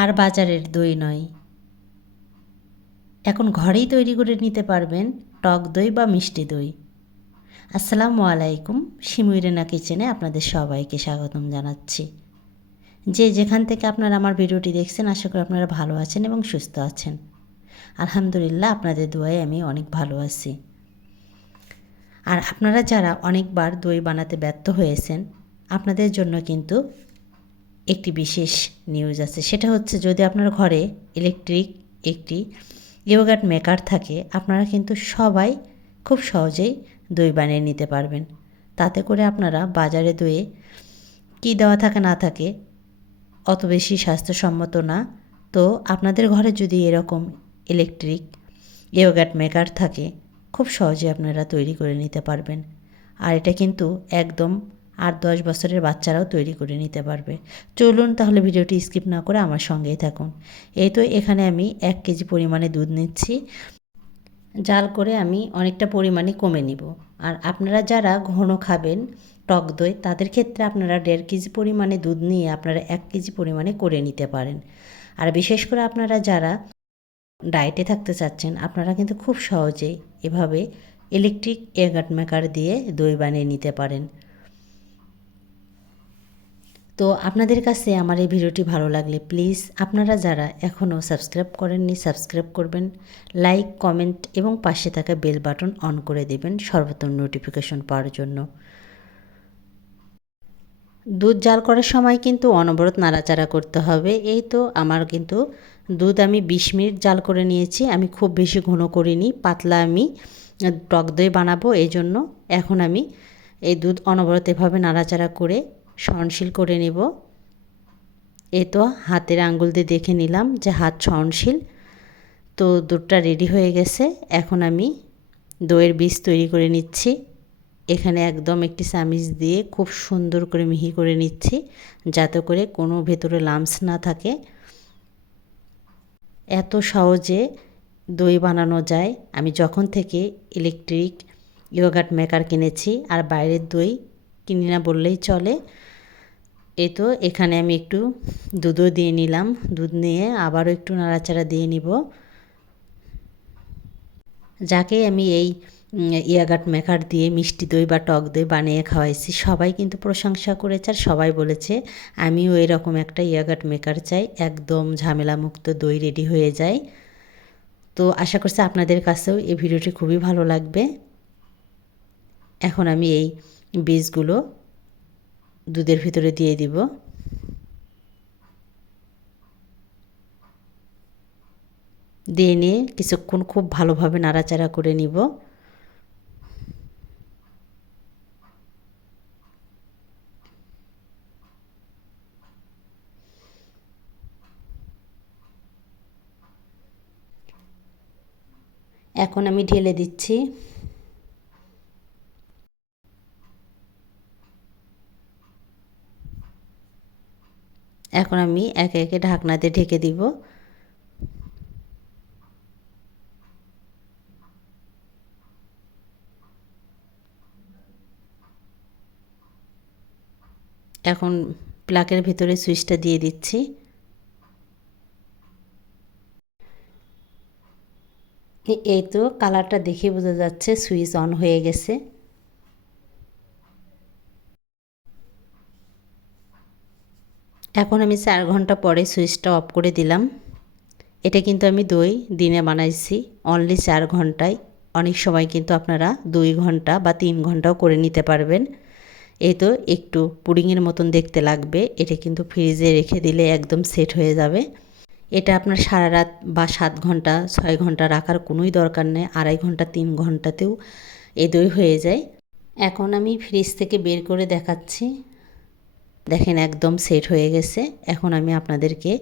আর বাজারের দই নয়। এখন ঘরেই তৈরি করে নিতে পারবেন টক দই বা মিষ্টি দই। আসসালামু আলাইকুম শিমুইরেনা কিচেনে আপনাদের সবাইকে স্বাগতম জানাচ্ছি। যে যেখান থেকে আপনারা আমার ভিডিওটি দেখছেন, আশা করি আপনারা ভালো আছেন এবং সুস্থ আছেন। আলহামদুলিল্লাহ, আপনাদের দোয়ায় আমি অনেক ভালো আছি। আর আপনারা যারা অনেকবার দই বানাতে ব্যর্থ হয়েছেন, আপনাদের জন্য কিন্তু একটি বিশেষ নিউজ আছে। সেটা হচ্ছে যদি আপনার ঘরে ইলেকট্রিক একটি ইয়োগাট মেকার থাকে, আপনারা কিন্তু সবাই খুব সহজেই দই বানিয়ে নিতে পারবেন। তাতে করে আপনারা বাজারে দইয়ে কী দেওয়া থাকে, না থাকে, অত বেশি স্বাস্থ্যসম্মত না। তো আপনাদের ঘরে যদি এরকম ইলেকট্রিক ইয়োগাট মেকার থাকে, খুব সহজে আপনারা তৈরি করে নিতে পারবেন। আর এটা কিন্তু একদম আট দশ বছরের বাচ্চারাও তৈরি করে নিতে পারবে। চলুন তাহলে ভিডিওটি স্কিপ না করে আমার সঙ্গেই থাকুন। এই তো এখানে আমি এক কেজি পরিমাণে দুধ নিচ্ছি। জাল করে আমি অনেকটা পরিমাণে কমে নিব। আর আপনারা যারা ঘন খাবেন টক দই, তাদের ক্ষেত্রে আপনারা দেড় কেজি পরিমাণে দুধ নিয়ে আপনারা এক কেজি পরিমাণে করে নিতে পারেন। আর বিশেষ করে আপনারা যারা ডায়েটে থাকতে চাচ্ছেন, আপনারা কিন্তু খুব সহজেই এভাবে ইলেকট্রিক এগাট মেকার দিয়ে দই বানিয়ে নিতে পারেন। তো আপনাদের কাছে আমার এই ভিডিওটি ভালো লাগলে প্লিজ আপনারা যারা এখনও সাবস্ক্রাইব করেননি, সাবস্ক্রাইব করবেন, লাইক, কমেন্ট এবং পাশে থাকা বেল বাটন অন করে দেবেন সর্বোত্তম নোটিফিকেশন পাওয়ার জন্য। দুধ জাল করার সময় কিন্তু অনবরত নাড়াচাড়া করতে হবে। এই তো আমার কিন্তু দুধ আমি বিশ মিনিট জাল করে নিয়েছি। আমি খুব বেশি ঘন করিনি, পাতলা আমি টক দই বানাবো, এই জন্য এখন আমি এই দুধ অনবরত এভাবে নাড়াচাড়া করে সহনশীল করে নেব। এ তো হাতের আঙ্গুল দিয়ে দেখে নিলাম যে হাত সহনশীল তো দুধটা রেডি হয়ে গেছে। এখন আমি দইয়ের বীজ তৈরি করে নিচ্ছি। এখানে একদম একটি চামিচ দিয়ে খুব সুন্দর করে মিহি করে নিচ্ছি যাতে করে কোনো ভেতরে লামস না থাকে। এত সহজে দই বানানো যায়। আমি যখন থেকে ইলেকট্রিক ইয়োগাট মেকার কিনেছি আর বাইরের দই কিনি না বললেই চলে। এ তো এখানে আমি একটু দুধও দিয়ে নিলাম। দুধ নিয়ে আবারও একটু নাড়াচাড়া দিয়ে নিব। যাকে আমি এই ইয়াগাট মেকার দিয়ে মিষ্টি দই বা টক দই বানিয়ে খাওয়াইছি, সবাই কিন্তু প্রশংসা করেছে আর সবাই বলেছে, আমিও এরকম একটা ইয়াগাট মেকার চাই, একদম ঝামেলামুক্ত দই রেডি হয়ে যায়। তো আশা করছি আপনাদের কাছেও এই ভিডিওটি খুবই ভালো লাগবে। এখন আমি এই বীজগুলো দুধের ভিতরে দিয়ে দিব। দিয়ে নিয়ে কিছুক্ষণ খুব ভালোভাবে নাড়াচাড়া করে নিব। এখন আমি ঢেলে দিচ্ছি। এখন আমি একে একে ঢাকনাতে ঢেকে দিব। এখন প্লাকের ভিতরে সুইচটা দিয়ে দিচ্ছি। এই তো কালারটা দেখে বোঝা যাচ্ছে সুইচ অন হয়ে গেছে। এখন আমি চার ঘণ্টা পরে সুইচটা অফ করে দিলাম। এটা কিন্তু আমি দই, দিনে বানাইছি। অনলি চার ঘন্টায়। অনেক সময় কিন্তু আপনারা দুই ঘণ্টা বা তিন ঘন্টাও করে নিতে পারবেন। এই তো একটু পুডিংয়ের মতন দেখতে লাগবে। এটা কিন্তু ফ্রিজে রেখে দিলে একদম সেট হয়ে যাবে। এটা আপনার সারা রাত বা সাত ঘণ্টা, ছয় ঘণ্টা রাখার কোনোই দরকার নেই। আড়াই ঘণ্টা, তিন ঘন্টাতেও এ দই হয়ে যায়। এখন আমি ফ্রিজ থেকে বের করে দেখাচ্ছি। দেখেন একদম সেট হয়ে গেছে। এখন আমি আপনাদেরকে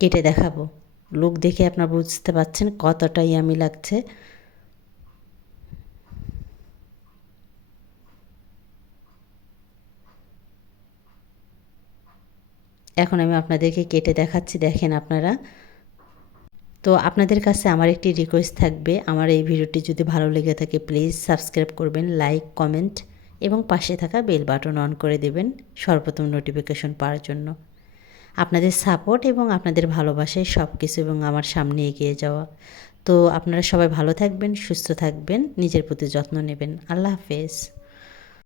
কেটে দেখাবো। লুক দেখে আপনারা বুঝতে পারছেন কতটাই আমি লাগছে। এখন আমি আপনাদেরকে কেটে দেখাচ্ছি, দেখেন আপনারা। তো আপনাদের কাছে আমার একটি রিকোয়েস্ট থাকবে। আমার এই ভিডিওটি যদি ভালো লেগে থাকে প্লিজ সাবস্ক্রাইব করবেন লাইক কমেন্ট এবং পাশে থাকা বেল বাটন অন করে দেবেন সর্বপ্রথম নোটিফিকেশন পাওয়ার জন্য। আপনাদের সাপোর্ট এবং আপনাদের ভালোবাসায় সব কিছু এবং আমার সামনে এগিয়ে যাওয়া। তো আপনারা সবাই ভালো থাকবেন, সুস্থ থাকবেন, নিজের প্রতি যত্ন নেবেন। আল্লাহ হাফেজ।